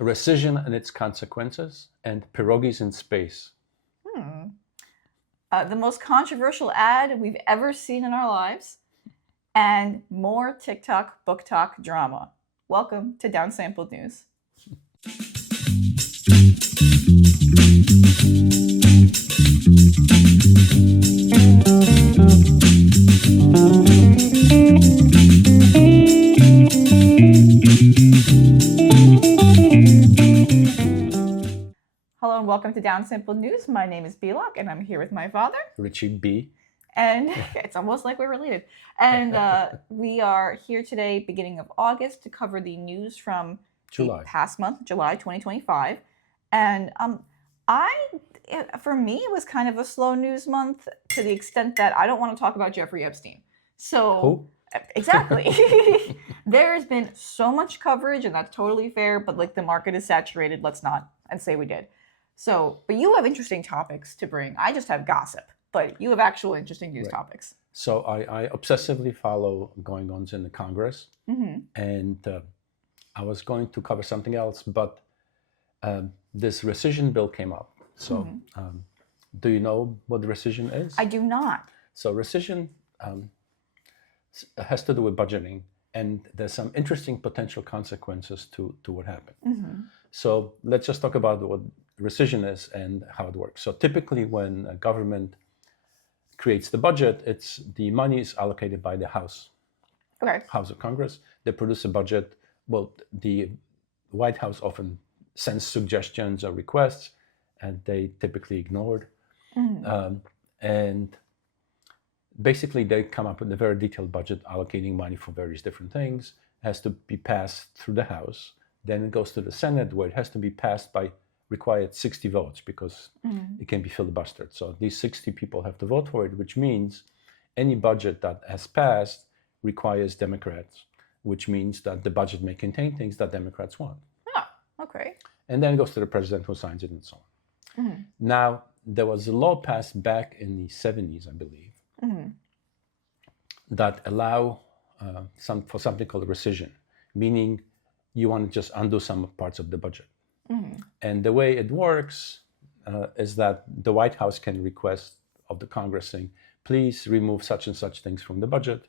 Recission and its consequences, and Pierogis in space. The most controversial ad we've ever seen in our lives, and more TikTok BookTok drama. Welcome to DownSampled News. Hello and welcome to DownSampled News. My name is Beelock and I'm here with my father, Richie Bee. And it's almost like we're related. And we are here today, beginning of August, to cover the news from the past month, July 2025. And for me, it was kind of a slow news month to the extent that I don't want to talk about Jeffrey Epstein. So, who? Exactly. There's been so much coverage, and that's totally fair, but like the market is saturated. Let's not and say we did. So, but you have interesting topics to bring. I just have gossip. But you have actual interesting news topics. So I obsessively follow going-ons in the Congress, and I was going to cover something else, but this rescission bill came up. So do you know what rescission is? I do not. So rescission has to do with budgeting, and there's some interesting potential consequences to what happened. So let's just talk about what rescission is and how it works. So typically when a government creates the budget, the money is allocated by the House. House of Congress. They produce a budget. Well, the White House often sends suggestions or requests, and they typically ignored. And basically, they come up with a very detailed budget allocating money for various different things. It has to be passed through the House. Then it goes to the Senate, where it has to be passed by required 60 votes because it can be filibustered. So these 60 people have to vote for it, which means any budget that has passed requires Democrats, which means that the budget may contain things that Democrats want. Oh, okay. And then it goes to the president who signs it and so on. Now, there was a law passed back in the 70s, I believe, that allow for something called rescission, meaning you want to just undo some parts of the budget. And the way it works is that the White House can request of the Congress saying, please remove such and such things from the budget.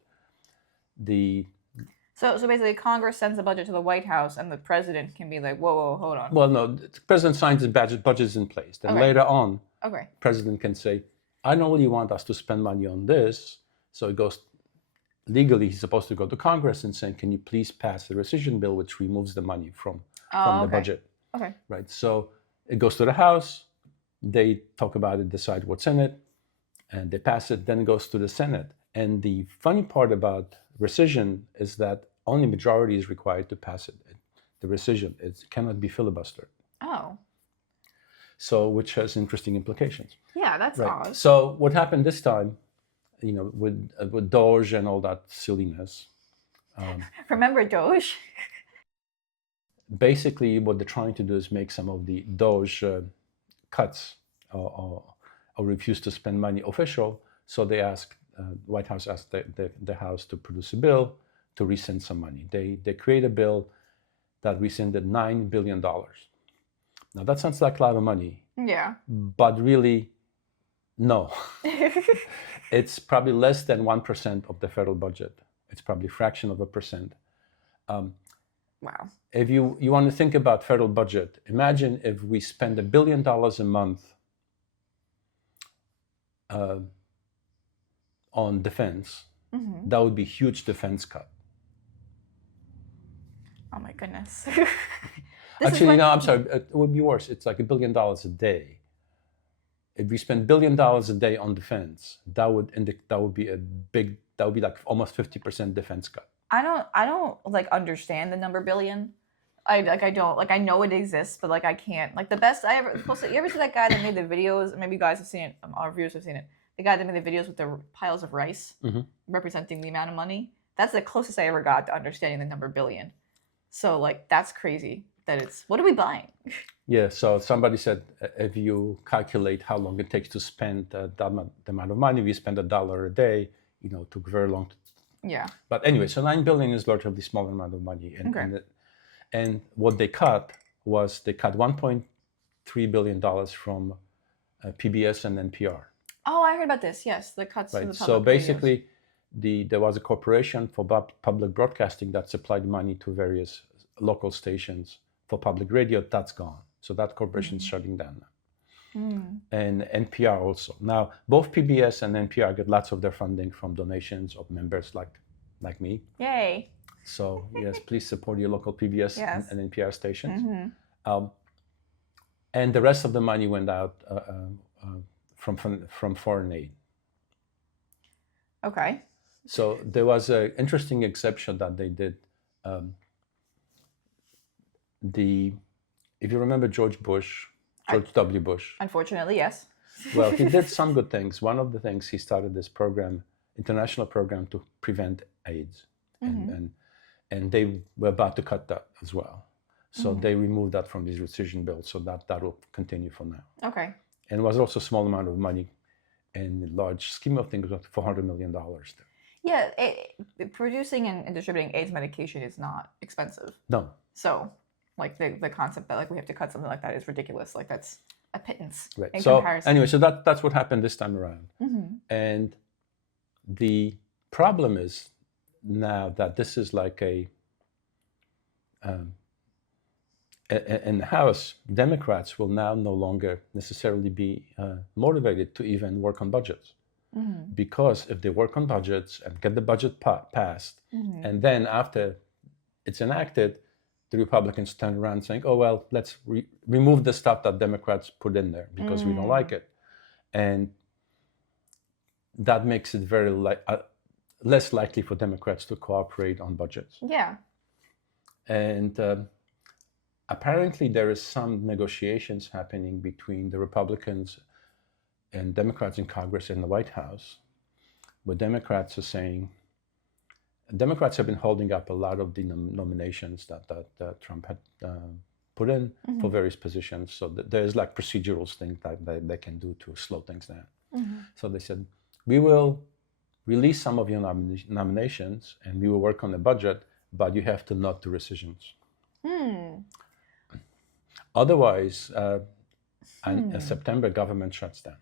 So basically Congress sends the budget to the White House and the president can be like, whoa, hold on. Well, no, the president signs the budget is in place. Then later on, president can say, I don't really want us to spend money on this. So it goes, legally, he's supposed to go to Congress and say, can you please pass the rescission bill, which removes the money from the budget. Right. So it goes to the House, they talk about it, decide what's in it, and they pass it, then it goes to the Senate. And the funny part about rescission is that only majority is required to pass it. The rescission, it cannot be filibustered. Oh. So, which has interesting implications. Yeah, that's odd. So what happened this time, with Doge and all that silliness. Remember Doge? Basically, what they're trying to do is make some of the Doge cuts or refuse to spend money official. So they White House asked the House to produce a bill to rescind some money. They create a bill that rescinded $9 billion. Now that sounds like a lot of money. Yeah. But really, no. It's probably less than 1% of the federal budget. It's probably a fraction of a percent. Wow. If you want to think about federal budget, imagine if we spend $1 billion a month on defense, that would be a huge defense cut. Oh my goodness. Actually, no, I'm sorry, it would be worse. It's like $1 billion a day. If we spend $1 billion a day on defense, that would be like almost 50% defense cut. I don't like understand the number billion. I know it exists, but like I can't. Like the best I ever you ever see that guy that made the videos? Maybe you guys have seen it. Our viewers have seen it. The guy that made the videos with the piles of rice representing the amount of money. That's the closest I ever got to understanding the number billion. So like that's crazy. That it's what are we buying? Yeah. So somebody said if you calculate how long it takes to spend the amount of money, we spend $1 a day. It took very long. Yeah. But anyway, so $9 billion is a relatively small amount of money, and what they cut was they cut $1.3 billion from PBS and NPR. Oh, I heard about this. Yes, the cuts to the public So basically, there was a corporation for public broadcasting that supplied money to various local stations for public radio. That's gone. So that corporation is shutting down now. And NPR also. Now, both PBS and NPR get lots of their funding from donations of members like me. Yay. So yes, please support your local PBS and NPR stations. And the rest of the money went out from foreign aid. Okay. So there was an interesting exception that they did. If you remember George W. Bush. Unfortunately, yes. Well, he did some good things. One of the things, he started this program, international program to prevent AIDS. And they were about to cut that as well. So they removed that from this recission bill. So that will continue for now. Okay. And it was also a small amount of money in the large scheme of things, about $400 million. Yeah, producing and distributing AIDS medication is not expensive. No. So, like the concept that like we have to cut something like that is ridiculous. Like that's a pittance in so comparison. Anyway, so that's what happened this time around. And the problem is now that this is like in the House, Democrats will now no longer necessarily be motivated to even work on budgets. Because if they work on budgets and get the budget passed, and then after it's enacted, the Republicans turn around saying, oh, well, let's remove the stuff that Democrats put in there because we don't like it. And that makes it very less likely for Democrats to cooperate on budgets. Yeah. And apparently there is some negotiations happening between the Republicans and Democrats in Congress and the White House, where Democrats are saying, Democrats have been holding up a lot of the nominations that Trump had put in for various positions. So there's like procedural things that they can do to slow things down. So they said, we will release some of your nominations and we will work on the budget, but you have to not do rescissions. Otherwise, in September, government shuts down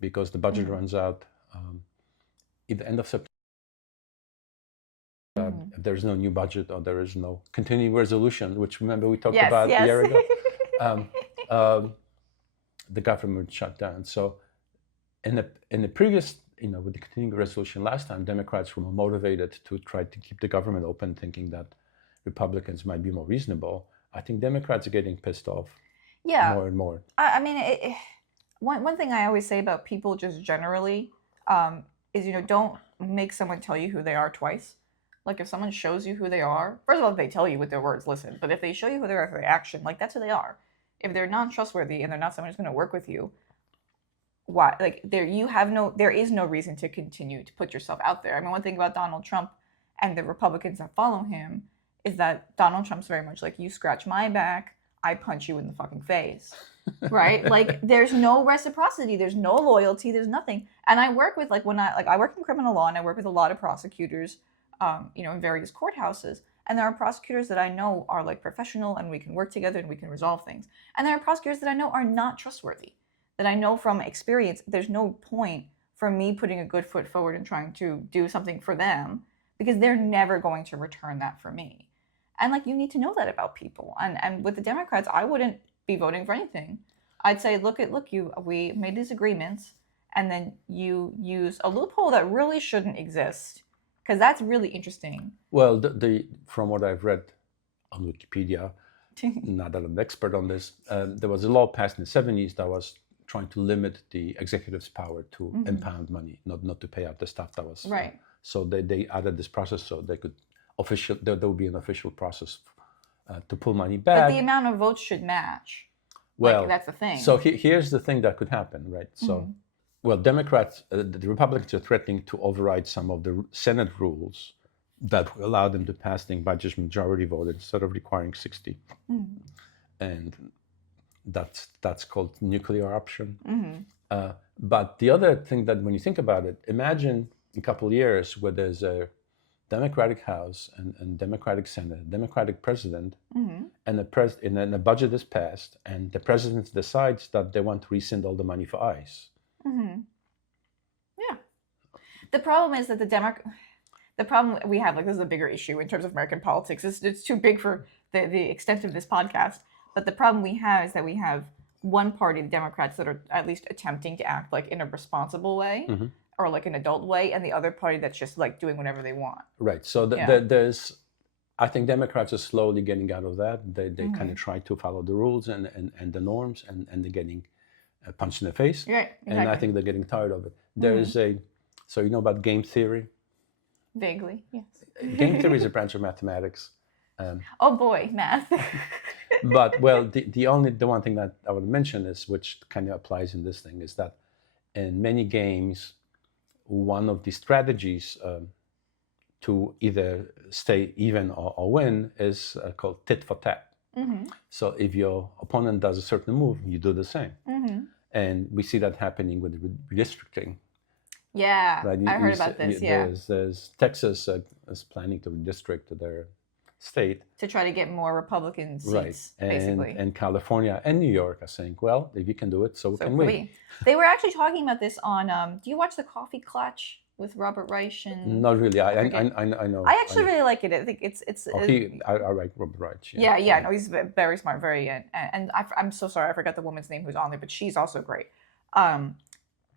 because the budget runs out at the end of September. If there's no new budget or there is no continuing resolution, which remember we talked about a year ago, the government shut down. So in the previous, with the continuing resolution last time, Democrats were more motivated to try to keep the government open, thinking that Republicans might be more reasonable. I think Democrats are getting pissed off more and more. I mean, one thing I always say about people just generally is, don't make someone tell you who they are twice. Like if someone shows you who they are, first of all, if they tell you with their words, listen. But if they show you who they are for their action, like that's who they are. If they're non-trustworthy and they're not someone who's going to work with you, why? Like there is no reason to continue to put yourself out there. I mean, one thing about Donald Trump and the Republicans that follow him is that Donald Trump's very much like, you scratch my back, I punch you in the fucking face, right? Like there's no reciprocity, there's no loyalty, there's nothing. And I work with I work in criminal law and I work with a lot of prosecutors, in various courthouses. And there are prosecutors that I know are like professional and we can work together and we can resolve things. And there are prosecutors that I know are not trustworthy, that I know from experience, there's no point for me putting a good foot forward and trying to do something for them because they're never going to return that for me. And like, you need to know that about people. And with the Democrats, I wouldn't be voting for anything. I'd say, we made these agreements and then you use a loophole that really shouldn't exist. Because that's really interesting. Well, from what I've read on Wikipedia, not that I'm an expert on this, there was a law passed in the 70s that was trying to limit the executive's power to impound money, not to pay out the stuff that was. Right. So they added this process so they could there would be an official process to pull money back. But the amount of votes should match. Well, that's the thing. So here's the thing that could happen, right? So. Well, Democrats, the Republicans are threatening to override some of the Senate rules that will allow them to pass things by just majority vote instead of requiring 60. And that's called nuclear option. But the other thing that when you think about it, imagine a couple of years where there's a Democratic House and Democratic Senate, Democratic President, Mm-hmm. and then the budget is passed, and the president decides that they want to rescind all the money for ICE. Mm-hmm. Yeah. The problem is that the problem we have, like, this is a bigger issue in terms of American politics. It's too big for the extent of this podcast. But the problem we have is that we have one party, the Democrats, that are at least attempting to act like in a responsible way. Mm-hmm. Or like an adult way, and the other party that's just like doing whatever they want. Right. So there's, I think Democrats are slowly getting out of that. They Mm-hmm. kind of try to follow the rules and the norms, and they're getting punched in the face. Right. Exactly. And I think they're getting tired of it. There is so you know about game theory? Vaguely, yes. Game theory is a branch of mathematics. Oh boy, math. But well, the one thing that I would mention is, which kind of applies in this thing, is that in many games, one of the strategies to either stay even or win is called tit for tat. Mm-hmm. So if your opponent does a certain move, you do the same. Mm-hmm. And we see that happening with redistricting. Yeah, right? I heard about this. There's Texas is planning to redistrict their state to try to get more Republican seats, right. basically. And California and New York are saying, well, if you can do it, so can we. They were actually talking about this on. Do you watch the Coffee Clutch with Robert Reich? And not really. I know. I actually really like it. I think it's. I like Robert Reich. Yeah. No, he's very smart. And I'm so sorry, I forgot the woman's name who's on there, but she's also great.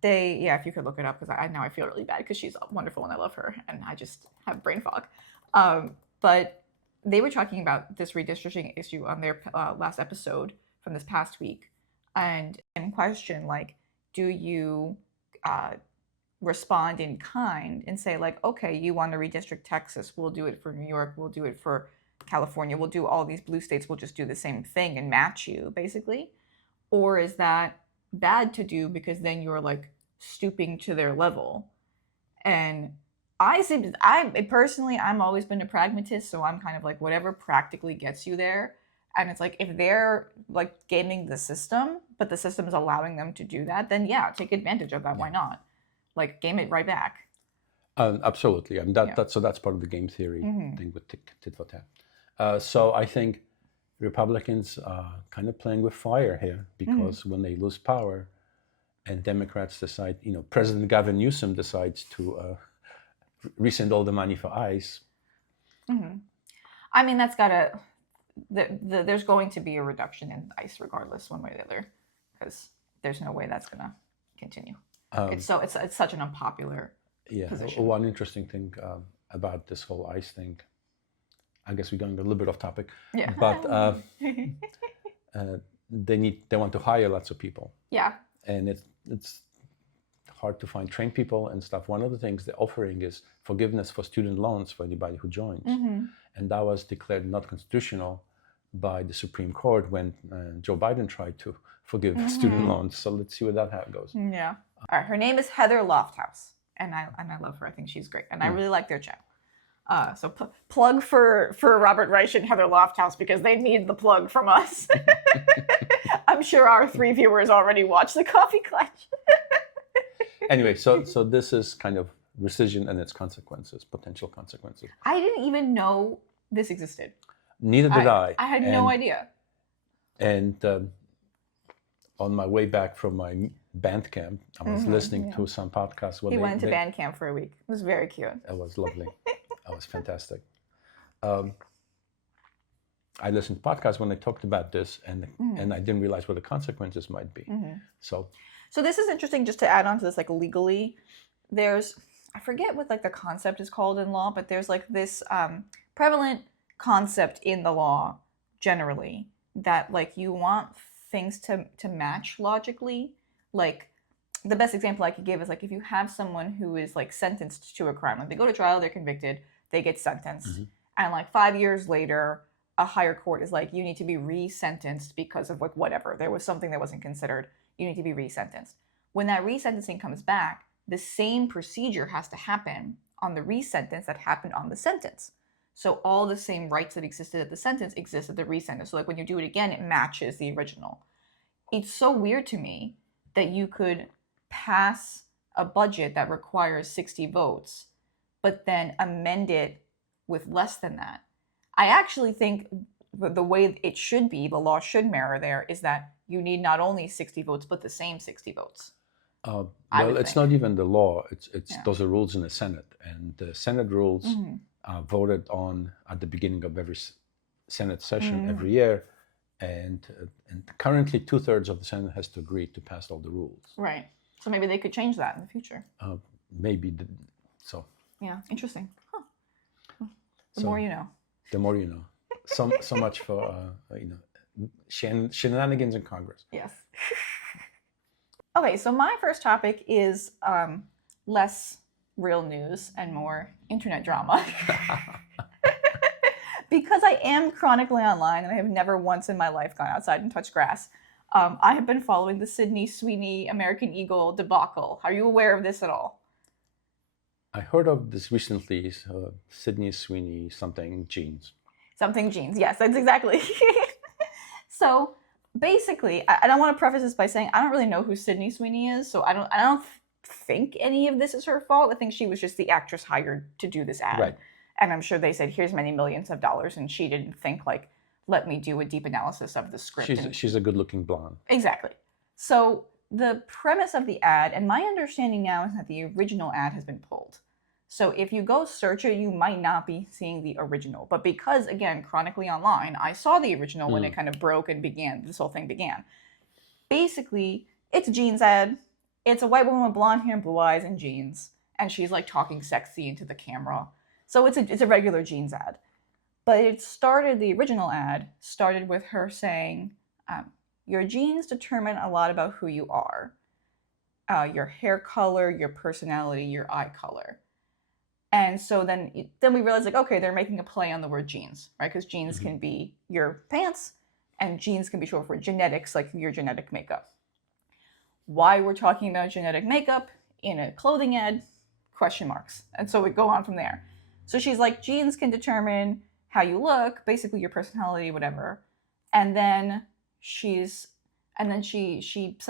If you could look it up, because I feel really bad because she's wonderful and I love her, and I just have brain fog. But they were talking about this redistricting issue on their last episode from this past week, and in question, like, do you respond in kind and say, like, okay, you want to redistrict Texas, we'll do it for New York, we'll do it for California, we'll do all these blue states, we'll just do the same thing and match you, basically? Or is that bad to do because then you're like stooping to their level? And I'm always been a pragmatist, so I'm kind of like, whatever practically gets you there. And it's like, if they're like gaming the system, but the system is allowing them to do that, then yeah, take advantage of that. Why not? Like, game it right back. Absolutely. I mean, that's part of the game theory thing with tit for tat. So I think Republicans are kind of playing with fire here, because when they lose power and Democrats decide, President Gavin Newsom decides to rescind all the money for ICE. Mm-hmm. I mean, that's there's going to be a reduction in ICE regardless, one way or the other, because there's no way that's going to continue. It's such an unpopular position. One interesting thing about this whole ICE thing, I guess we're going a little bit off topic, but they want to hire lots of people. Yeah. And it's hard to find trained people and stuff. One of the things they're offering is forgiveness for student loans for anybody who joins. And that was declared not constitutional by the Supreme Court when Joe Biden tried to forgive student loans. So let's see how that goes. Yeah. All right. Her name is Heather Lofthouse, and I love her. I think she's great, and I really like their channel. So plug for Robert Reich and Heather Lofthouse, because they need the plug from us. I'm sure our 3 viewers already watched the Coffee Clutch. Anyway, so this is kind of rescission and its consequences, potential consequences. I didn't even know this existed. Neither did I. I had no idea. And on my way back from my band camp, I was listening to some podcasts. He went to band camp for a week. It was very cute. It was lovely. It was fantastic. I listened to podcasts when they talked about this, and I didn't realize what the consequences might be. So this is interesting, just to add on to this, like, legally, there's, I forget what like the concept is called in law, but there's like this prevalent concept in the law generally that, like, you want things to match logically. Like, the best example I could give is, like, if you have someone who is like sentenced to a crime, like they go to trial, they're convicted, they get sentenced, and like 5 years later, a higher court is like, you need to be resentenced because of like whatever, there was something that wasn't considered, you need to be resentenced. When that resentencing comes back, the same procedure has to happen on the resentence that happened on the sentence. So all the same rights that existed at the sentence exist at the resentence. So like when you do it again, it matches the original. It's so weird to me that you could pass a budget that requires 60 votes, but then amend it with less than that. I actually think the way it should be, the law should mirror there, is that you need not only 60 votes, but the same 60 votes. Well, it's not even the law. It's those are rules in the Senate, and the Senate rules are voted on at the beginning of every Senate session every year, and currently 2/3 of the Senate has to agree to pass all the rules. Right. So maybe they could change that in the future. Maybe so. Yeah, interesting. Huh. The more you know. The more you know. So much for shenanigans in Congress. Yes. Okay, so my first topic is less real news and more internet drama. Because I am chronically online and I have never once in my life gone outside and touched grass, I have been following the Sydney Sweeney American Eagle debacle. Are you aware of this at all? I heard of this recently, Sydney Sweeney something jeans. Something jeans, yes, that's exactly. So basically, I don't want to preface this by saying I don't really know who Sydney Sweeney is, so I don't think any of this is her fault. I think she was just the actress hired to do this ad. Right. And I'm sure they said, here's many millions of dollars, and she didn't think, like, let me do a deep analysis of the script. She's a good-looking blonde. Exactly. So the premise of the ad, and my understanding now is that the original ad has been pulled. So if you go search it, you might not be seeing the original. But because, again, chronically online, I saw the original when it kind of broke and this whole thing began. Basically, it's a jeans ad. It's a white woman with blonde hair and blue eyes and jeans. And she's like talking sexy into the camera. So it's a regular jeans ad. But the original ad started with her saying, your genes determine a lot about who you are. Your hair color, your personality, your eye color. And so then we realized, like, okay, they're making a play on the word genes, right? Because genes can be your pants, and genes can be short for genetics, like your genetic makeup. Why we're talking about genetic makeup in a clothing ad? Question marks. And so we go on from there. So she's like, genes can determine how you look, basically your personality, whatever. And then she says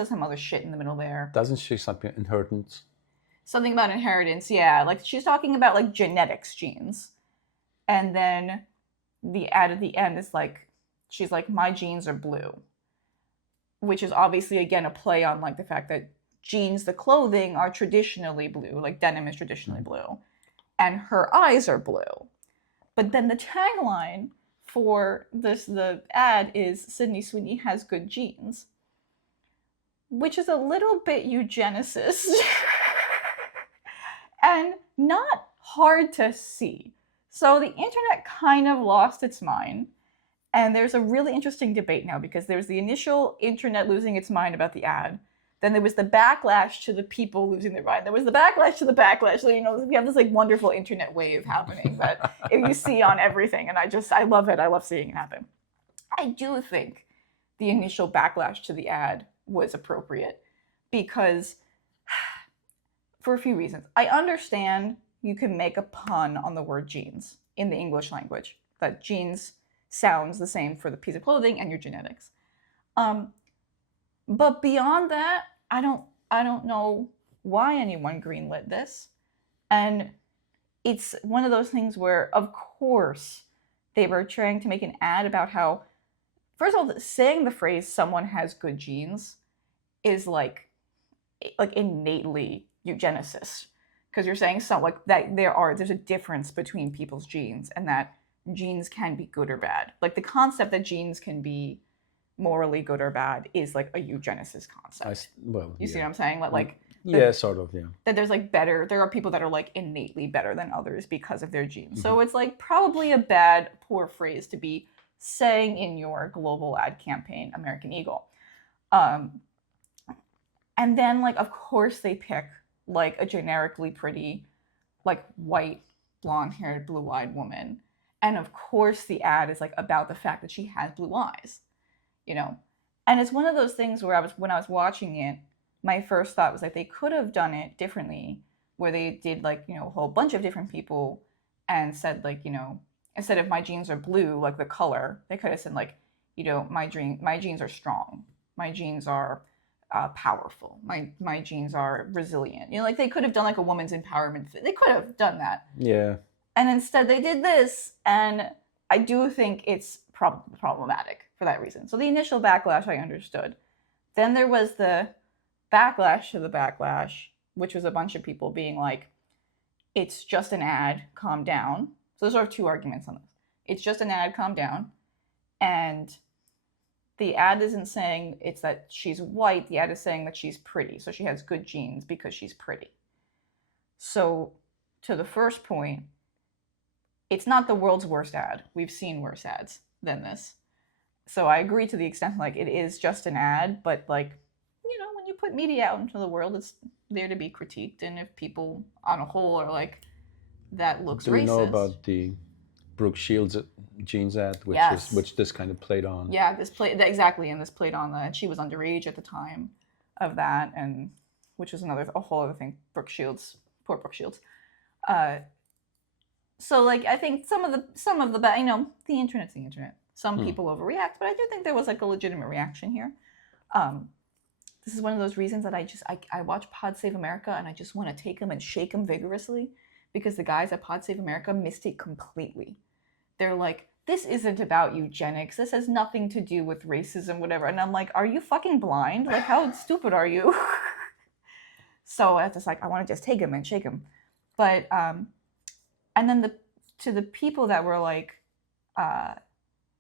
some other shit in the middle there. Doesn't she something inheritance? Something about inheritance, yeah. Like she's talking about like genetics genes. And then the ad at the end is like, she's like, my genes are blue. Which is obviously, again, a play on like the fact that jeans, the clothing, are traditionally blue. Like denim is traditionally blue. And her eyes are blue. But then the tagline for the ad is Sydney Sweeney has good genes. Which is a little bit eugenicist. And not hard to see. So the internet kind of lost its mind. And there's a really interesting debate now because there's the initial internet losing its mind about the ad. Then there was the backlash to the people losing their mind. There was the backlash to the backlash. So, we have this like wonderful internet wave happening that you see on everything. And I love it. I love seeing it happen. I do think the initial backlash to the ad was appropriate because for a few reasons. I understand you can make a pun on the word jeans in the English language. That jeans sounds the same for the piece of clothing and your genetics. But beyond that, I don't know why anyone greenlit this. And it's one of those things where, of course, they were trying to make an ad about how, first of all, saying the phrase "someone has good genes" is like innately eugenicist, because you're saying that there's a difference between people's genes and that genes can be good or bad. Like the concept that genes can be morally good or bad is like a eugenicist concept. You see what I'm saying? Sort of, yeah. That there's there are people that are like innately better than others because of their genes. So it's like probably a poor phrase to be saying in your global ad campaign, American Eagle. And then of course they pick like a generically pretty, like white, blonde-haired, blue-eyed woman. And of course the ad is like about the fact that she has blue eyes, And it's one of those things where when I was watching it, my first thought was like they could have done it differently, where they did a whole bunch of different people and said instead of my genes are blue, like the color, they could have said my genes are strong. My genes are powerful. My genes are resilient. You know, like they could have done like a woman's empowerment. They could have done that. Yeah. And instead they did this, and I do think it's problematic for that reason. So the initial backlash I understood. Then there was the backlash to the backlash, which was a bunch of people being like, it's just an ad, calm down. So there's sort of two arguments on this. It's just an ad, calm down. And the ad isn't saying it's that she's white. The ad is saying that she's pretty. So she has good genes because she's pretty. So to the first point, it's not the world's worst ad. We've seen worse ads than this. So I agree to the extent like it is just an ad, but like, you know, when you put media out into the world, it's there to be critiqued. And if people on a whole are like, that looks racist. Do you know about the Brooke Shields jeans ad, which this kind of played on? Yeah, exactly, and this played on that. She was underage at the time of that, and which was a whole other thing. Brooke Shields, poor Brooke Shields. So like I think some of the you know, the internet's the internet. Some people overreact, but I do think there was like a legitimate reaction here. This is one of those reasons that I watch Pod Save America and I just want to take them and shake them vigorously, because the guys at Pod Save America missed it completely. They're like, this isn't about eugenics. This has nothing to do with racism, whatever. And I'm like, are you fucking blind? Like, how stupid are you? So I just like, I want to just take them and shake them. But, and then to the people that were like,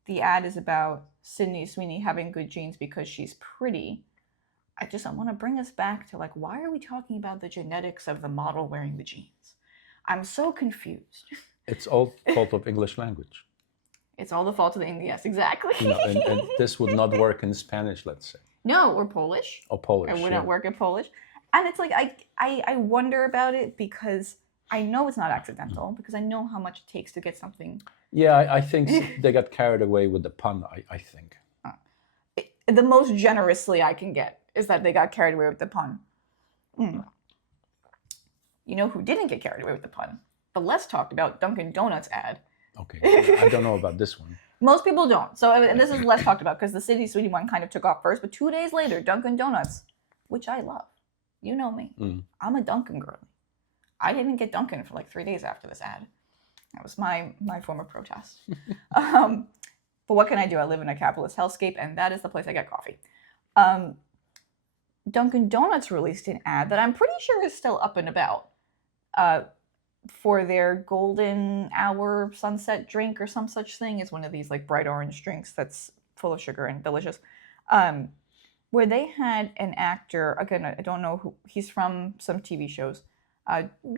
the ad is about Sydney Sweeney having good genes because she's pretty. I want to bring us back to like, why are we talking about the genetics of the model wearing the jeans? I'm so confused. It's all fault of English language. It's all the fault of the English. Yes, exactly. You know, and this would not work in Spanish, let's say. No, or Polish. Oh, Polish. It wouldn't work in Polish. And it's like, I wonder about it because I know it's not accidental, because I know how much it takes to get something. Yeah, I think they got carried away with the pun, I think. The most generously I can get is that they got carried away with the pun. You know who didn't get carried away with the pun? The less talked about Dunkin' Donuts ad. Okay, I don't know about this one. Most people don't. So and this is less talked about because the City Sweetie one kind of took off first. But 2 days later, Dunkin' Donuts, which I love. You know me. I'm a Dunkin' girl. I didn't get Dunkin' for like 3 days after this ad. That was my form of protest. But what can I do? I live in a capitalist hellscape, and that is the place I get coffee. Dunkin' Donuts released an ad that I'm pretty sure is still up and about for their golden hour sunset drink or some such thing. It's one of these like bright orange drinks that's full of sugar and delicious. Where they had an actor, again, I don't know who, he's from some TV shows,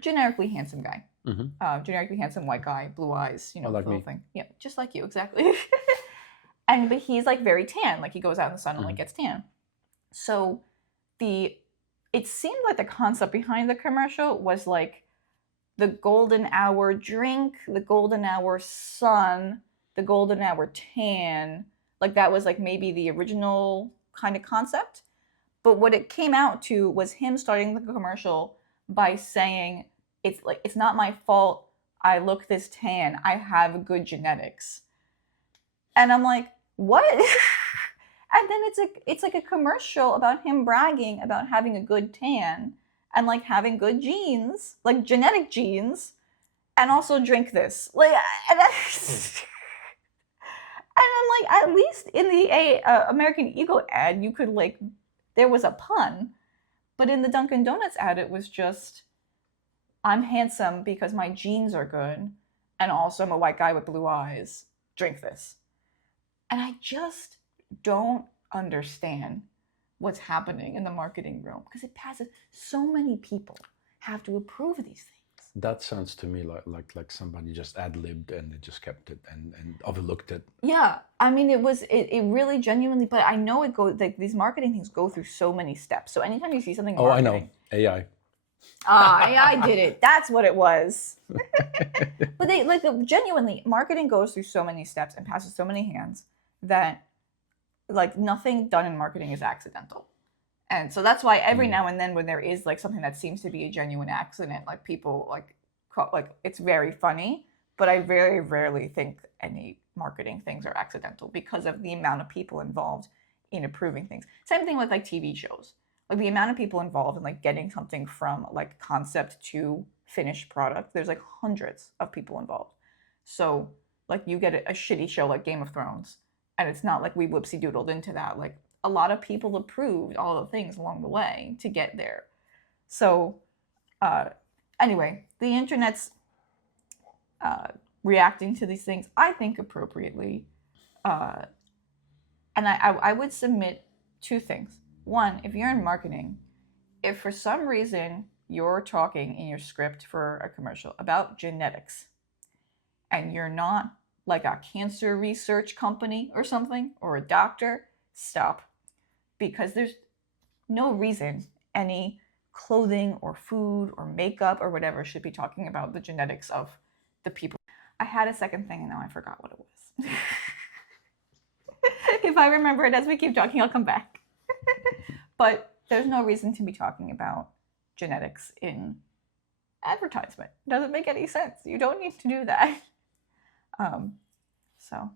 generically handsome guy. Generically handsome white guy, blue eyes, you know, like the whole me. thing. Yeah, just like you, exactly. But he's like very tan, like he goes out in the sun and like gets tan. So it seemed like the concept behind the commercial was like the golden hour drink, the golden hour sun, the golden hour tan. Like that was like maybe the original kind of concept. But what it came out to was him starting the commercial by saying, it's not my fault I look this tan. I have good genetics. And I'm like, what? And then it's like a commercial about him bragging about having a good tan and like having good genes, like genetic genes, and also drink this. Like, and I'm like, at least in the American Eagle ad, you could like, there was a pun, but in the Dunkin' Donuts ad, it was just, I'm handsome because my genes are good, and also I'm a white guy with blue eyes. Drink this. And I just don't understand what's happening in the marketing realm, because it passes. So many people have to approve these things. That sounds to me like somebody just ad-libbed and they just kept it and overlooked it. Yeah, I mean, it really genuinely, but I know it goes, like these marketing things go through so many steps. So anytime you see something in marketing, I know, AI. AI did it. That's what it was. But they genuinely, marketing goes through so many steps and passes so many hands that like nothing done in marketing is accidental. And so that's why every now and then when there is like something that seems to be a genuine accident, like people like it's very funny, but I very rarely think any marketing things are accidental because of the amount of people involved in approving things. Same thing with like TV shows. like the amount of people involved in like getting something from like concept to finished product, there's like hundreds of people involved. So like you get a shitty show like Game of Thrones, and it's not like we whoopsie doodled into that. Like a lot of people approved all the things along the way to get there. So anyway, the internet's reacting to these things, I think, appropriately. And I would submit two things. One, if you're in marketing, if for some reason you're talking in your script for a commercial about genetics, and you're not like a cancer research company or something, or a doctor, stop. Because there's no reason any clothing or food or makeup or whatever should be talking about the genetics of the people. I had a second thing and now I forgot what it was. If I remember it as we keep talking, I'll come back. But there's no reason to be talking about genetics in advertisement. It doesn't make any sense. You don't need to do that. So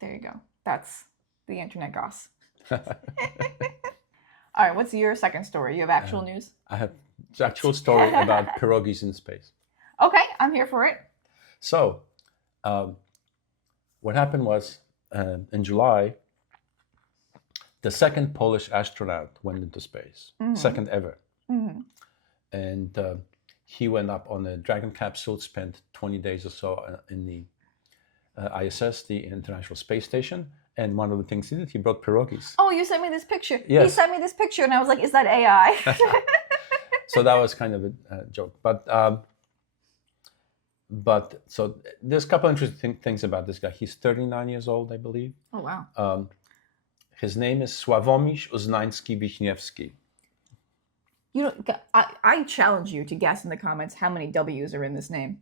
there you go. That's the internet goss. All right, what's your second story? You have actual news? I have an actual story about pierogis in space. Okay, I'm here for it. So, what happened was in July, the second Polish astronaut went into space, second ever. And he went up on a Dragon capsule, spent 20 days or so in the ISS, the International Space Station. And one of the things he did, he brought pierogis. Oh, you sent me this picture. Yes. He sent me this picture, and I was like, is that AI? So that was kind of a joke. But so there's a couple interesting things about this guy. He's 39 years old, I believe. Oh, wow. His name is Sławomir Uznański-Wiśniewski. You know, I challenge you to guess in the comments how many W's are in this name.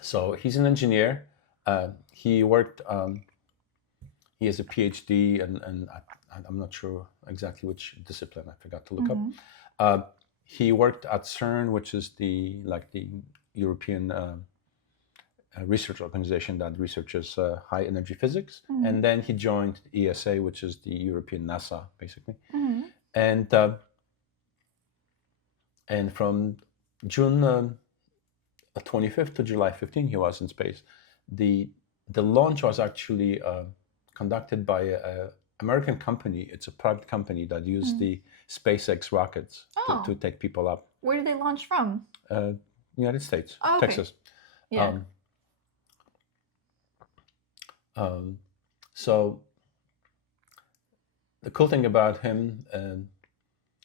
So he's an engineer. He worked, he has a PhD, and I'm not sure exactly which discipline, I forgot to look up. He worked at CERN, which is the European research organization that researches high energy physics. And then he joined ESA, which is the European NASA, basically. And from June 25th to July 15th, he was in space. The launch was actually conducted by an American company. It's a private company that used the SpaceX rockets to take people up. Where did they launch from? United States, oh, okay. Texas. Yeah. So the cool thing about him,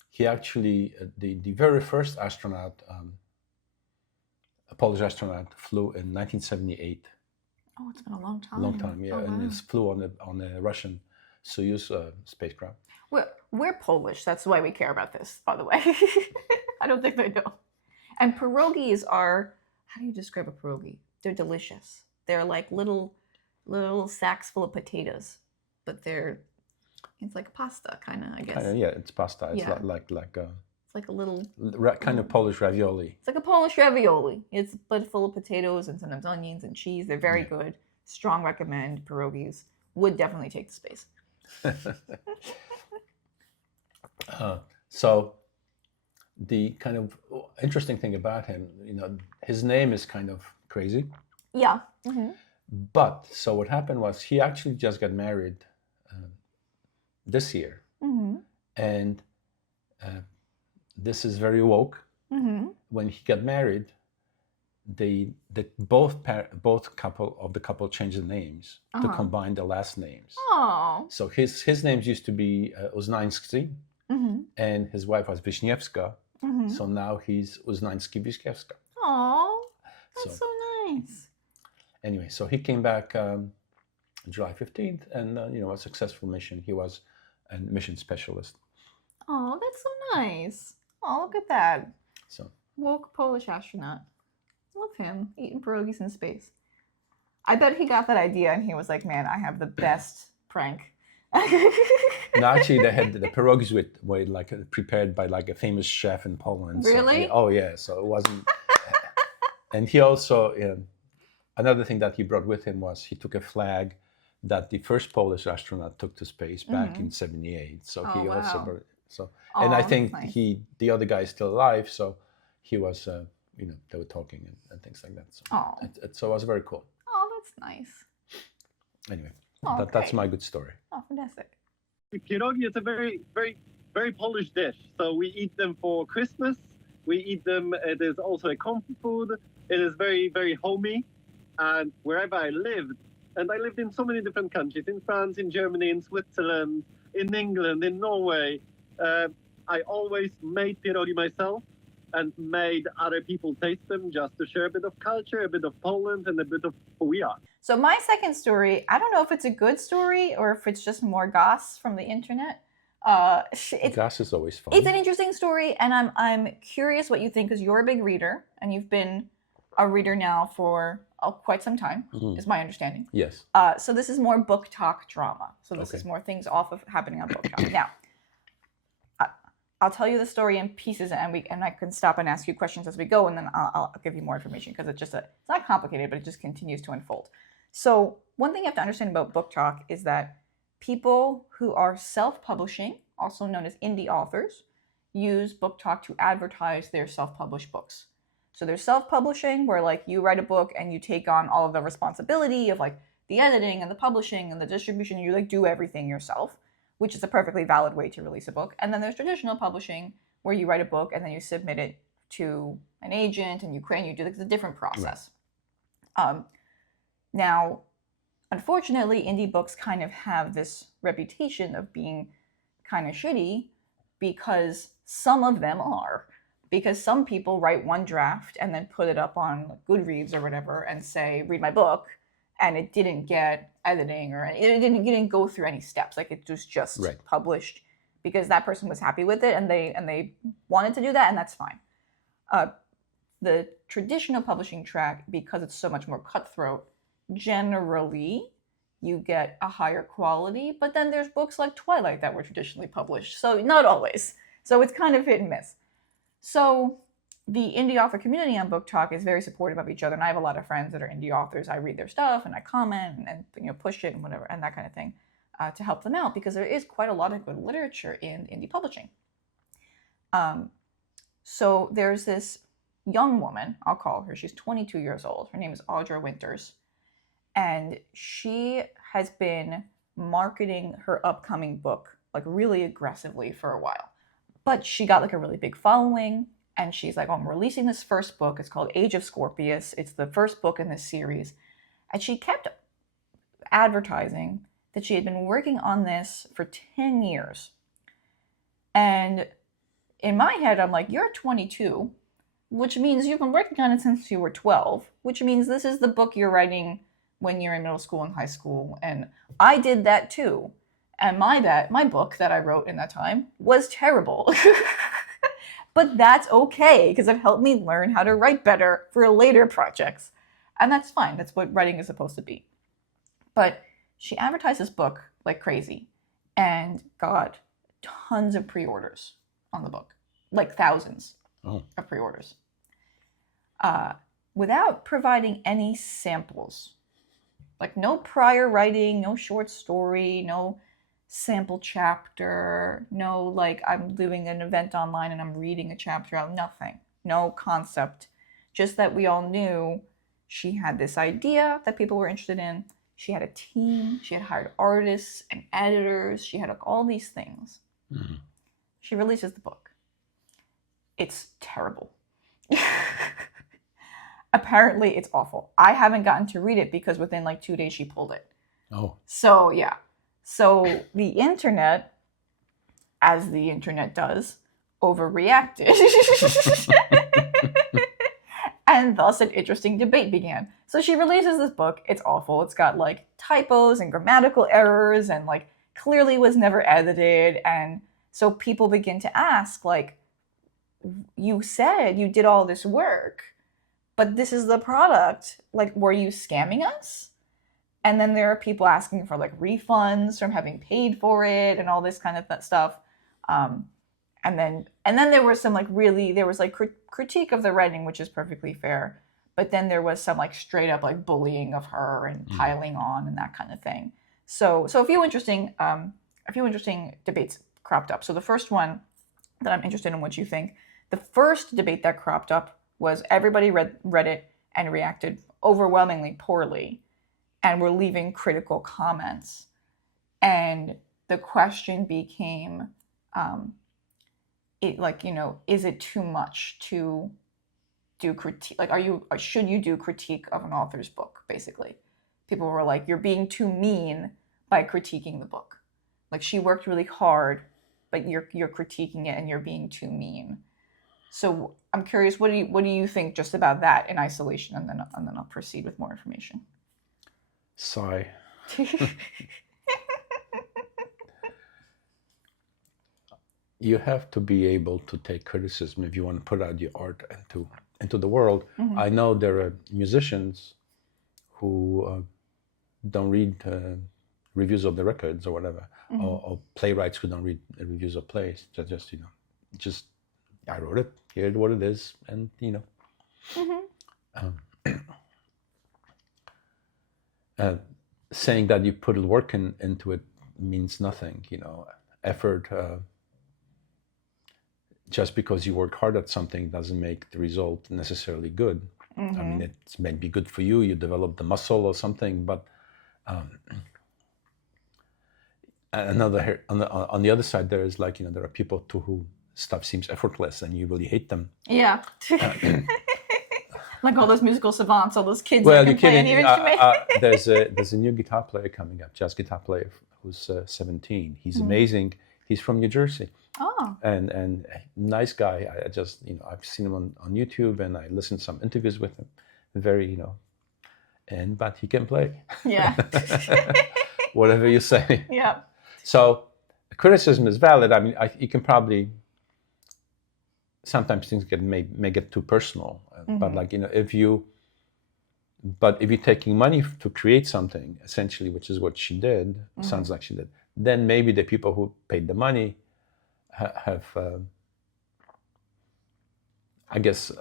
he actually, the very first astronaut, a Polish astronaut, flew in 1978. Oh, it's been a long time. Long time, yeah. Oh, wow. And he flew on a Russian Soyuz spacecraft. We're Polish. That's why we care about this, by the way. I don't think they know. And pierogis are, how do you describe a pierogi? They're delicious. They're like little sacks full of potatoes, but it's like pasta, kind of, I guess. Yeah, it's pasta. It's like it's like a little kind of Polish ravioli. It's like a Polish ravioli. It's but full of potatoes and sometimes onions and cheese. They're very good. Strong recommend pierogis. Would definitely take the space. So the kind of interesting thing about him, his name is kind of crazy. Yeah. But so what happened was he actually just got married this year, and this is very woke. When he got married, both couple changed the names to combine the last names. Oh. So his names used to be Uznański, and his wife was Wiśniewska. So now he's Uznański-Wiśniewska. Oh, that's so nice. Anyway, so he came back July 15th, and a successful mission. He was a mission specialist. Oh, that's so nice. Oh, look at that. So woke Polish astronaut. Love him. Eating pierogies in space. I bet he got that idea and he was like, man, I have the best prank. No, actually, they had the pierogies were like prepared by like a famous chef in Poland. Really? So, yeah. So it wasn't. And he also, another thing that he brought with him was he took a flag that the first Polish astronaut took to space back in '78. So he also brought it. So, and I think the other guy is still alive. So he was, they were talking and things like that. So, so it was very cool. Oh, that's nice. Anyway, that's my good story. Oh, fantastic. Pierogi is a very, very, very Polish dish. So we eat them for Christmas. We eat them. It is also a comfort food. It is very, very homey. And wherever I lived, and I lived in so many different countries, in France, in Germany, in Switzerland, in England, in Norway, I always made pierogi myself and made other people taste them just to share a bit of culture, a bit of Poland, and a bit of who we are. So my second story, I don't know if it's a good story or if it's just more goss from the internet. Goss is always fun. It's an interesting story, and I'm curious what you think, because you're a big reader, and you've been a reader now for quite some time, is my understanding. Yes. So this is more BookTok drama. So this is more things off of happening on BookTok. Now, I'll tell you the story in pieces, and I can stop and ask you questions as we go, and then I'll give you more information, because it's not complicated, but it just continues to unfold. So one thing you have to understand about BookTok is that people who are self-publishing, also known as indie authors, use BookTok to advertise their self-published books. So there's self-publishing, where like you write a book and you take on all of the responsibility of like the editing and the publishing and the distribution. You like do everything yourself, which is a perfectly valid way to release a book. And then there's traditional publishing, where you write a book and then you submit it to an agent and you do like, it's a different process. Right. Now, unfortunately, indie books kind of have this reputation of being kind of shitty, because some of them are. Because some people write one draft and then put it up on Goodreads or whatever and say, read my book, and it didn't get editing or it didn't go through any steps. Like it was just published because that person was happy with it and they wanted to do that, and that's fine. The traditional publishing track, because it's so much more cutthroat, generally you get a higher quality, but then there's books like Twilight that were traditionally published. So not always. So it's kind of hit and miss. So the indie author community on BookTok is very supportive of each other, and I have a lot of friends that are indie authors. I read their stuff and I comment and push it and whatever and that kind of thing to help them out, because there is quite a lot of good literature in indie publishing. So there's this young woman, I'll call her. She's 22 years old. Her name is Audra Winters, and she has been marketing her upcoming book like really aggressively for a while. But she got like a really big following, and she's like, oh, I'm releasing this first book. It's called Age of Scorpius. It's the first book in this series. And she kept advertising that she had been working on this for 10 years. And in my head, I'm like, you're 22, which means you've been working on it since you were 12, which means this is the book you're writing when you're in middle school and high school. And I did that too. And my book that I wrote in that time was terrible. But that's okay, because it helped me learn how to write better for later projects. And that's fine. That's what writing is supposed to be. But she advertised this book like crazy and got tons of pre-orders on the book, like thousands of pre-orders, without providing any samples. Like no prior writing, no short story, no sample chapter, no like I'm doing an event online and I'm reading a chapter out, nothing, no concept, just that we all knew she had this idea that people were interested in. She had a team, she had hired artists and editors, she had all these things. She releases the book. It's terrible. Apparently it's awful. I haven't gotten to read it because within like 2 days she pulled it. So yeah. So the internet, as the internet does, overreacted. And thus an interesting debate began. So she releases this book. It's awful. It's got like typos and grammatical errors and like clearly was never edited. And so people begin to ask, like, you said you did all this work, but this is the product. Like, were you scamming us? And then there are people asking for like refunds from having paid for it and all this kind of stuff. And then there was some like critique of the writing, which is perfectly fair. But then there was some like straight up like bullying of her and piling on and that kind of thing. So a few interesting debates cropped up. So the first one that I'm interested in what you think. The first debate that cropped up was everybody read it and reacted overwhelmingly poorly, and were leaving critical comments. And the question became, is it too much to do critique? Like, should you do critique of an author's book? Basically, people were like, you're being too mean by critiquing the book. Like, she worked really hard, but you're critiquing it and you're being too mean. So I'm curious, what do you think just about that in isolation, and then I'll proceed with more information. Sigh. You have to be able to take criticism if you want to put out your art into the world. Mm-hmm. I know there are musicians who don't read reviews of the records or whatever, mm-hmm. or playwrights who don't read reviews of plays. Just I wrote it, here's what it is, and mm-hmm. Saying that you put work into it means nothing. Effort. Just because you work hard at something doesn't make the result necessarily good. Mm-hmm. I mean, it's maybe good for you. You develop the muscle or something, but on the other side, there is there are people to who stuff seems effortless and you really hate them. Yeah. Like all those musical savants, all those kids. Well, you're kidding. There's a new guitar player coming up, jazz guitar player who's 17. He's amazing. He's from New Jersey. Oh. And nice guy. I just I've seen him on YouTube and I listened to some interviews with him. Very but he can play. Yeah. Whatever you say. Yeah. So criticism is valid. I mean, you can probably sometimes things may get too personal. Mm-hmm. But if you're taking money to create something, essentially, which is what she did, mm-hmm. sounds like she did, then maybe the people who paid the money have, I guess,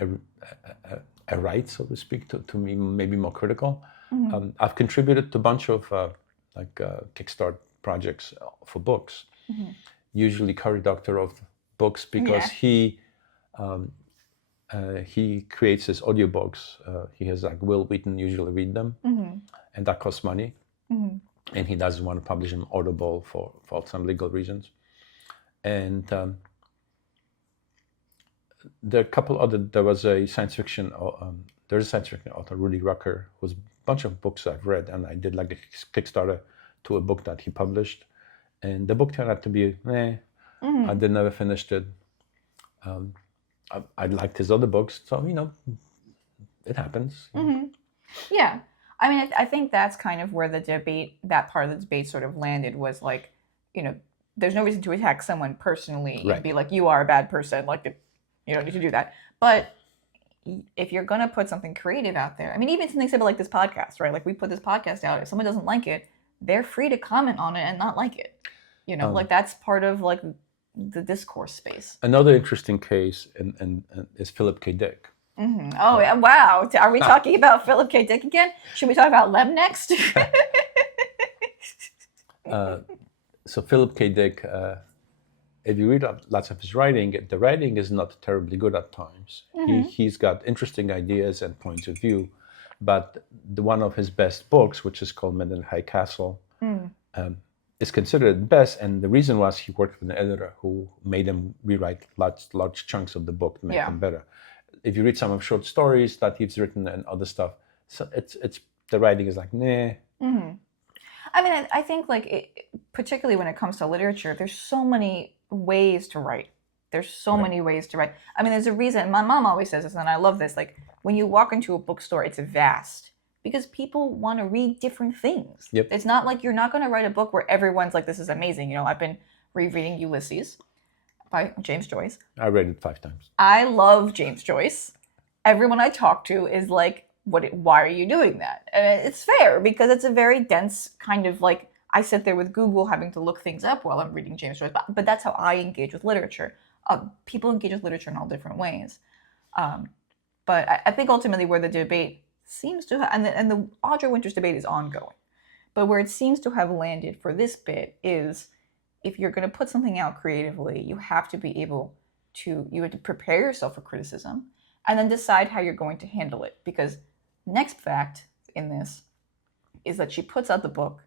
a right, so to speak, to be maybe more critical. Mm-hmm. I've contributed to a bunch of Kickstart projects for books, mm-hmm. usually co-redactor of books, because he creates his audiobooks. He has Will Wheaton usually read them, mm-hmm. and that costs money. Mm-hmm. And he doesn't want to publish them Audible for some legal reasons. And there are a couple other. There's a science fiction author, Rudy Rucker, whose bunch of books I've read, and I did a Kickstarter to a book that he published, and the book turned out to be mm-hmm. I never finished it. I liked his other books, so it happens. Mm-hmm. Yeah. I mean, I think that's kind of where that part of the debate sort of landed, was there's no reason to attack someone personally, right. and be like, you are a bad person, you don't need to do that. But if you're going to put something creative out there, I mean, even something simple like this podcast, right? Like, we put this podcast out, if someone doesn't like it, they're free to comment on it and not like it. That's part of the discourse space. Another interesting case is Philip K. Dick. Mm-hmm. Oh, yeah. Wow. Are we talking about Philip K. Dick again? Should we talk about Lem next? So Philip K. Dick, if you read lots of his writing, the writing is not terribly good at times. Mm-hmm. He's got interesting ideas and points of view, but one of his best books, which is called Men in High Castle, is considered the best. And the reason was he worked with an editor who made him rewrite large chunks of the book to make them better. If you read some of short stories that he's written and other stuff, so it's the writing is nah. Mm-hmm. I mean, I think particularly when it comes to literature, there's so many ways to write. There's so many ways to write. I mean, there's a reason. My mom always says this, and I love this. When you walk into a bookstore, it's vast because people want to read different things. Yep. It's not like you're not going to write a book where everyone's like, this is amazing. I've been rereading Ulysses by James Joyce. I read it 5 times. I love James Joyce. Everyone I talk to is like, why are you doing that? And it's fair because it's a very dense kind of I sit there with Google having to look things up while I'm reading James Joyce, but that's how I engage with literature. People engage with literature in all different ways. But I think ultimately where the debate seems to, and the Audra Winters debate is ongoing. But where it seems to have landed for this bit is if you're going to put something out creatively, you have to be able to, you have to prepare yourself for criticism and then decide how you're going to handle it. Because next fact in this is that she puts out the book.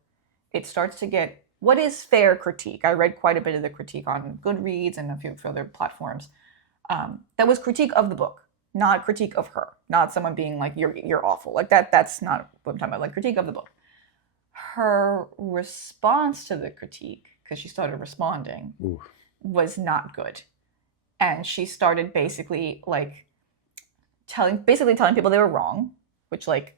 It starts to get what is fair critique. I read quite a bit of the critique on Goodreads and a few other platforms. That was critique of the book, not critique of her, not someone being like, you're awful. Like that's not what I'm talking about, like critique of the book. Her response to the critique, because she started responding, was not good. And she started basically like telling people they were wrong, which like,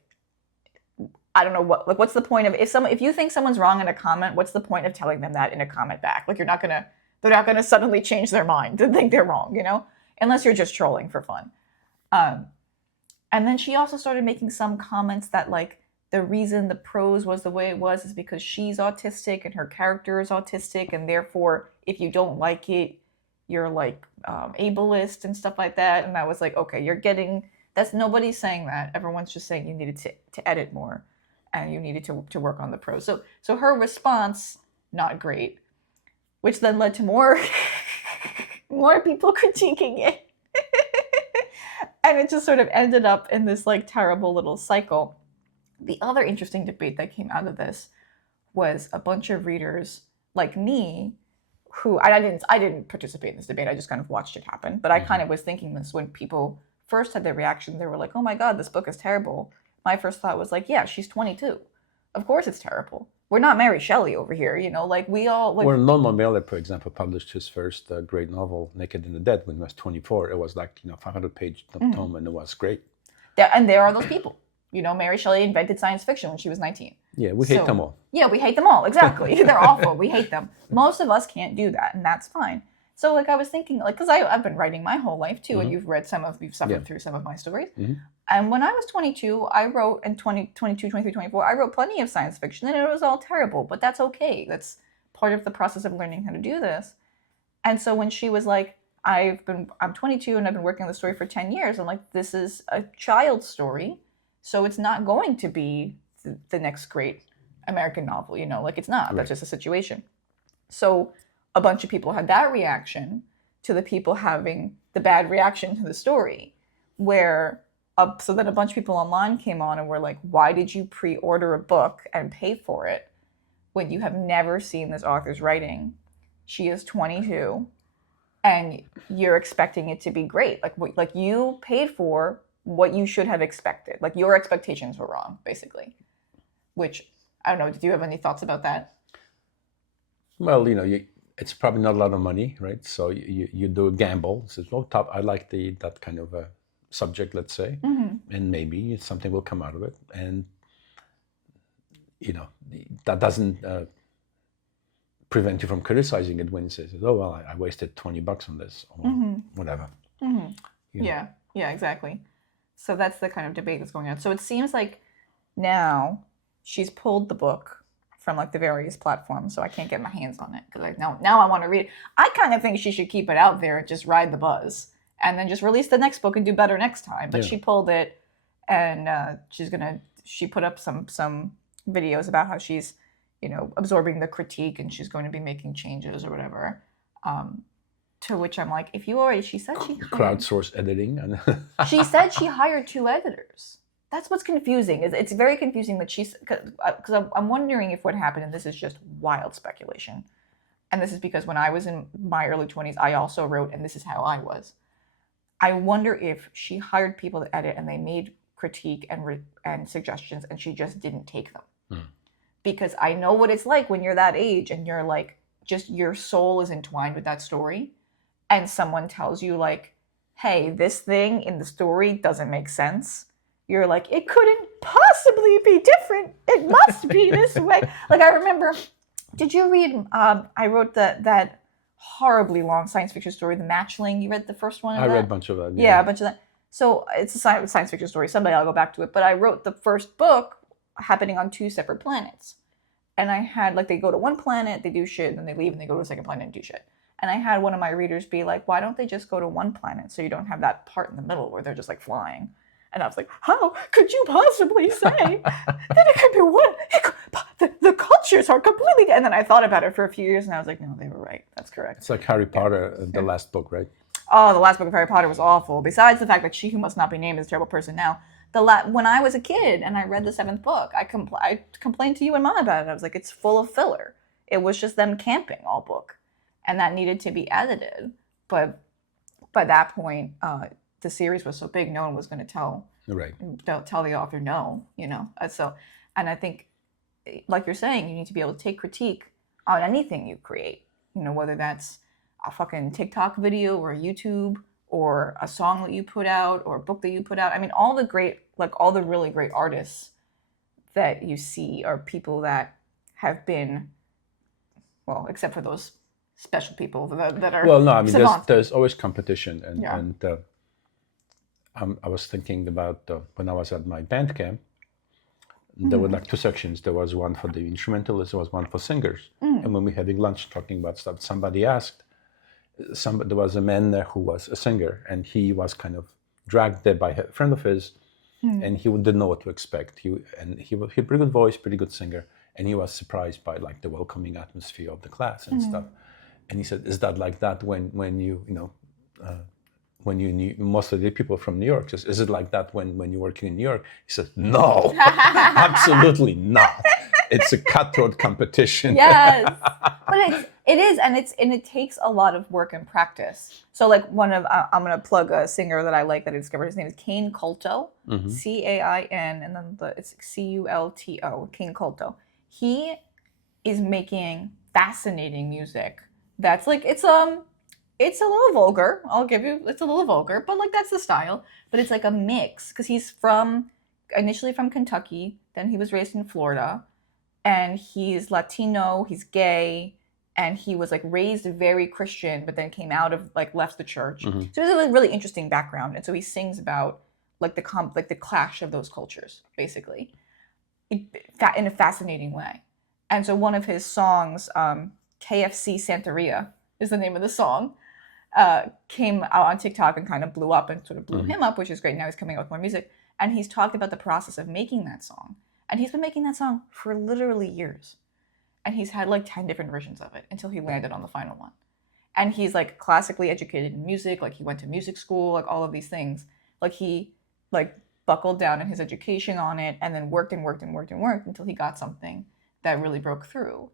I don't know what's the point of, if you think someone's wrong in a comment, what's the point of telling them that in a comment back? Like they're not gonna suddenly change their mind to think they're wrong, unless you're just trolling for fun. And then she also started making some comments that like the reason the prose was the way it was is because she's autistic and her character is autistic, and therefore if you don't like it, you're like ableist and stuff like that. And I was like, okay, nobody's saying that. Everyone's just saying you needed to edit more and you needed to work on the prose. So her response, not great, which then led to more people critiquing it. And it just sort of ended up in this like terrible little cycle. The other interesting debate that came out of this was a bunch of readers like me who, I didn't participate in this debate, I just kind of watched it happen, but I kind of was thinking this when people first had their reaction. They were like, oh my God, this book is terrible. My first thought was like, yeah, she's 22. Of course it's terrible. We're not Mary Shelley over here, like we all... Like, well, Norman Mailer, for example, published his first great novel, Naked and the Dead, when he was 24. It was like, 500-page tome, and it was great. And there are those people. Mary Shelley invented science fiction when she was 19. Yeah, we hate them all. Yeah, we hate them all, exactly. They're awful, we hate them. Most of us can't do that, and that's fine. So, like, I was thinking, like, because I've been writing my whole life, too, and you've suffered through some of my stories. And when I was 22, I wrote, in 22, 23, 24, I wrote plenty of science fiction, and it was all terrible, but that's okay. That's part of the process of learning how to do this. And so when she was like, I'm 22, and I've been working on the story for 10 years, I'm like, this is a child's story, so it's not going to be the next great American novel, like it's not. Right. That's just a situation. So a bunch of people had that reaction to the people having the bad reaction to the story, where so then a bunch of people online came on and were like, why did you pre-order a book and pay for it when you have never seen this author's writing? She is 22 and you're expecting it to be great. Like you paid for what you should have expected. Like your expectations were wrong, basically. Which, I don't know, did you have any thoughts about that? Well, it's probably not a lot of money, right? So you do a gamble. Says, well, I like that kind of a subject, let's say, and maybe something will come out of it. And that doesn't prevent you from criticizing it when it says, oh well, I wasted $20 on this or whatever. Yeah, exactly. So that's the kind of debate that's going on. So it seems like now she's pulled the book from like the various platforms, so I can't get my hands on it because now I want to read it. I kind of think she should keep it out there and just ride the buzz, and then just release the next book and do better next time. But she pulled it, and she put up some videos about how she's absorbing the critique and she's going to be making changes or whatever. To which I'm like, she said she hired, crowdsource editing. She said she hired 2 editors. That's what's confusing. It's very confusing that because I'm wondering if what happened, and this is just wild speculation, and this is because when I was in my early 20s, I also wrote, and this is how I was. I wonder if she hired people to edit and they made critique and suggestions and she just didn't take them. Because I know what it's like when you're that age and you're like, just your soul is entwined with that story, and someone tells you like, hey, this thing in the story doesn't make sense. You're like, it couldn't possibly be different. It must be this way. Like, I remember, did you read, I wrote that horribly long science fiction story, The Matchling. You read the first one of that? I read a bunch of that. Yeah, a bunch of that. So it's a science fiction story. Someday I'll go back to it. But I wrote the first book happening on 2 separate planets. And I had, like, they go to one planet, they do shit, and then they leave and they go to a second planet and do shit. And I had one of my readers be like, why don't they just go to one planet so you don't have that part in the middle where they're just, like, flying? And I was like, how could you possibly say that it could be one? It could the cultures are completely. And then I thought about it for a few years, and I was like, no, they were right. That's correct. It's like Harry Potter, the last book, right? Oh, the last book of Harry Potter was awful. Besides the fact that she who must not be named is a terrible person now. When I was a kid and I read the 7th book, I complained to you and Mom about it. I was like, it's full of filler. It was just them camping all book, and that needed to be edited. But by that point, the series was so big, no one was going to tell the author no, you know. And I think, like you're saying, you need to be able to take critique on anything you create, you know, whether that's a fucking TikTok video or a YouTube or a song that you put out or a book that you put out. I mean, all the really great artists that you see are people that have been, well, except for those special people that are. Well, no, I mean, savants. there's always competition, and I was thinking about when I was at my band camp. There were like 2 sections. There was one for the instrumentalists, there was one for singers. And when we were having lunch talking about stuff, somebody asked. There was a man there who was a singer, and he was kind of dragged there by a friend of his, and he didn't know what to expect. He had a pretty good voice, pretty good singer, and he was surprised by like the welcoming atmosphere of the class and stuff. And he said, "Is that like that when you knew most of the people from New York? Is it like that when you're working in New York?" He said, "No, absolutely not. It's a cutthroat competition." Yes, but it is, and it takes a lot of work and practice. So like I'm gonna plug a singer that I like that I discovered. His name is Cain Culto, Cain, and then it's Culto, Cain Culto. He is making fascinating music. That's like it's a little vulgar. I'll give you, it's a little vulgar, but like that's the style. But it's like a mix because he's initially from Kentucky, then he was raised in Florida, and he's Latino, he's gay, and he was like raised very Christian, but then came out of like left the church. So it's a really interesting background, and so he sings about like the clash of those cultures, basically, in a fascinating way. And so one of his songs, KFC Santeria is the name of the song, came out on TikTok and kind of blew up and sort of blew him up, which is great. Now he's coming out with more music. And he's talked about the process of making that song. And he's been making that song for literally years. And he's had like 10 different versions of it until he landed on the final one. And he's like classically educated in music. Like he went to music school, like all of these things. Like he like buckled down in his education on it and then worked until he got something that really broke through.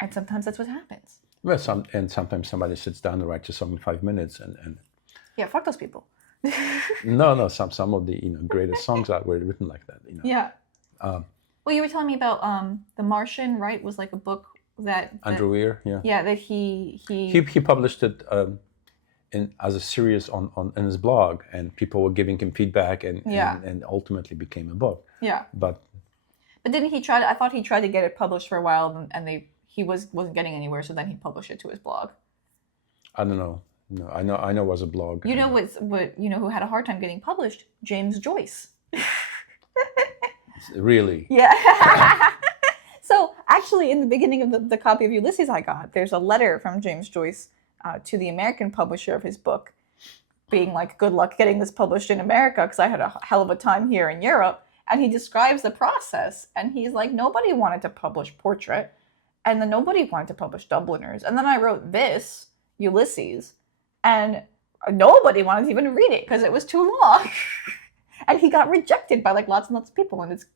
And sometimes that's what happens. Well, sometimes somebody sits down and writes a song in 5 minutes, and yeah, fuck those people. no, some of the greatest songs were written like that. Yeah. Well, you were telling me about The Martian, right? Was like a book that Andrew Weir, yeah. Yeah, that he published it as a series on his blog, and people were giving him feedback, and ultimately became a book. Yeah. But didn't he try? I thought he tried to get it published for a while, and he wasn't getting anywhere. So then he published it to his blog. I don't know. No, I know it was a blog. You know who had a hard time getting published? James Joyce. Really? Yeah. So actually, in the beginning of the copy of Ulysses I got, there's a letter from James Joyce to the American publisher of his book, being like, "Good luck getting this published in America, because I had a hell of a time here in Europe." And he describes the process, and he's like, nobody wanted to publish Portrait, and then nobody wanted to publish Dubliners, and then I wrote this, Ulysses, and nobody wanted to even read it because it was too long. And he got rejected by like lots and lots of people, and it's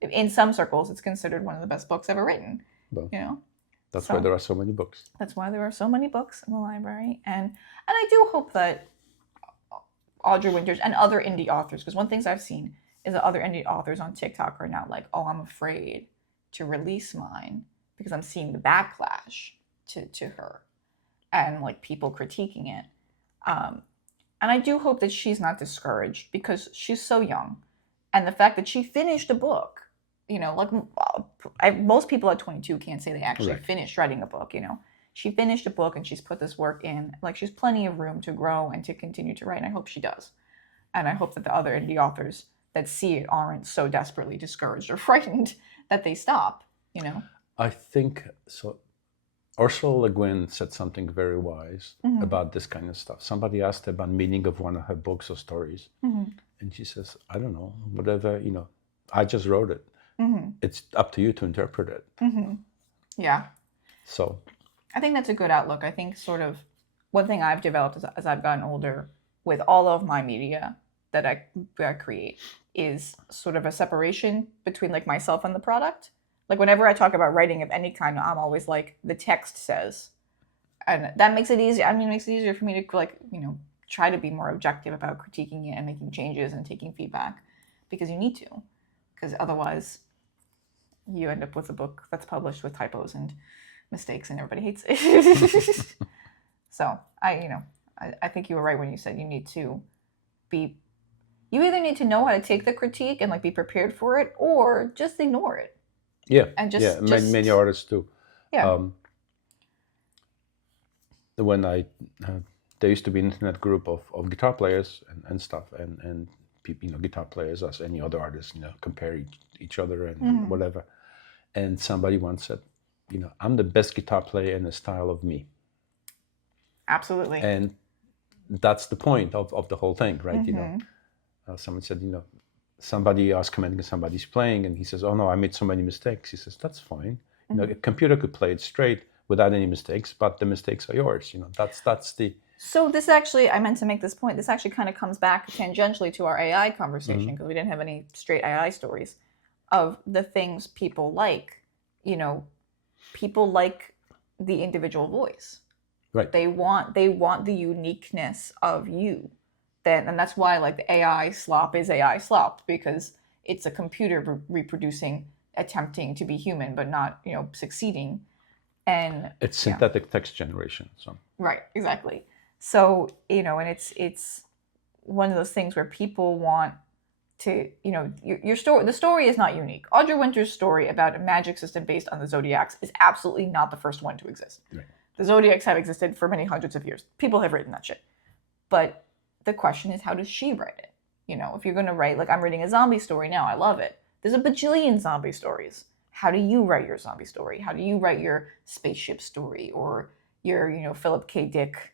in some circles it's considered one of the best books ever written. Well, that's why there are so many books. That's why there are so many books in the library, and I do hope that Audrey Winters and other indie authors, because one of the things I've seen is that other indie authors on TikTok are now like, "Oh, I'm afraid to release mine because I'm seeing the backlash to her and like people critiquing it." And I do hope that she's not discouraged, because she's so young, and the fact that she finished a book, like most people at 22 can't say they actually finished writing a book. She finished a book and she's put this work in. Like, she's plenty of room to grow and to continue to write, and I hope she does. And I hope that the other indie authors that see it aren't so desperately discouraged or frightened that they stop. I think so. Ursula Le Guin said something very wise about this kind of stuff. Somebody asked her about meaning of one of her books or stories, and she says, "I don't know, whatever, I just wrote it. It's up to you to interpret it. Yeah. So I think that's a good outlook. I think sort of one thing I've developed as I've gotten older with all of my media that I create is sort of a separation between like myself and the product. Like whenever I talk about writing of any kind, I'm always like, the text says, and that makes it easier. I mean, it makes it easier for me to like, you know, try to be more objective about critiquing it and making changes and taking feedback, because you need to, because otherwise you end up with a book that's published with typos and mistakes and everybody hates it. So I think you were right when you said you need to be, you either need to know how to take the critique and like be prepared for it, or just ignore it. Yeah, and just many artists do. Yeah. When there used to be an internet group of guitar players and stuff, and people, you know, guitar players as any other artists, you know, compare each other and whatever. And somebody once said, you know, I'm the best guitar player in the style of me. Absolutely. And that's the point of the whole thing, right? You know, someone said, you know, somebody else commenting somebody's playing, and he says, oh no, I made so many mistakes. He says, that's fine. You know, a computer could play it straight without any mistakes, but the mistakes are yours. You know, that's the. So this actually, I meant to make this point. This actually kind of comes back tangentially to our AI conversation, because we didn't have any straight AI stories of the things people like. You know, people like the individual voice. Right. They want the uniqueness of you. And that's why like the AI slop is AI slop, because it's a computer reproducing, attempting to be human, but not, you know, succeeding. And it's synthetic text generation. So right, exactly. So, you know, and it's one of those things where people want to, you know, your story, the story is not unique. Audrey Winter's story about a magic system based on the zodiacs is absolutely not the first one to exist. Right. The zodiacs have existed for many hundreds of years. People have written that shit. But the question is, how does she write it? You know, if you're going to write, like I'm reading a zombie story now, I love it. There's a bajillion zombie stories. How do you write your zombie story? How do you write your spaceship story, or your, you know, Philip K. Dick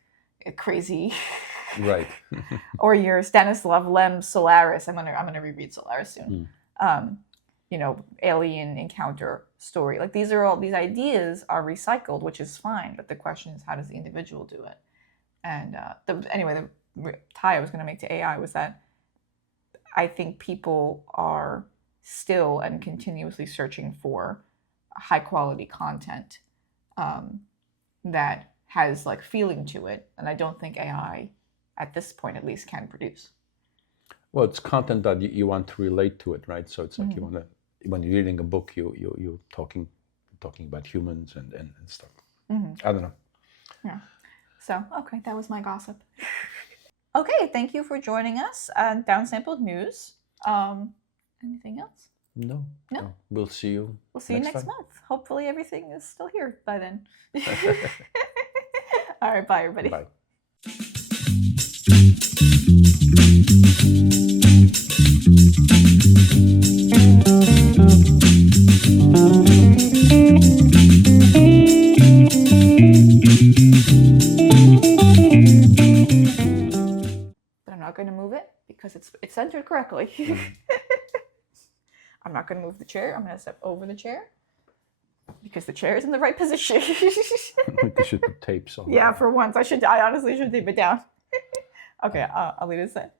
crazy, right? Or your Stanislav Lem Solaris. I'm gonna reread Solaris soon. You know, alien encounter story. Like these ideas are recycled, which is fine. But the question is, how does the individual do it? And the tie I was going to make to AI was that I think people are still and continuously searching for high quality content that has like feeling to it, and I don't think AI at this point at least can produce. Well, it's content that you want to relate to it, right? So it's like you want to, when you're reading a book, you're talking about humans and stuff. I don't know. Yeah. So okay, that was my gossip. Okay, thank you for joining us on Downsampled News. Anything else? No. We'll see you. We'll see you next month. Hopefully everything is still here by then. All right, bye everybody. Bye. But I'm not going to move it because it's centered correctly. I'm not going to move the chair. I'm going to step over the chair because the chair is in the right position. You should put tapes on. Yeah, for once. I honestly should tape it down. Okay, I'll leave it at that.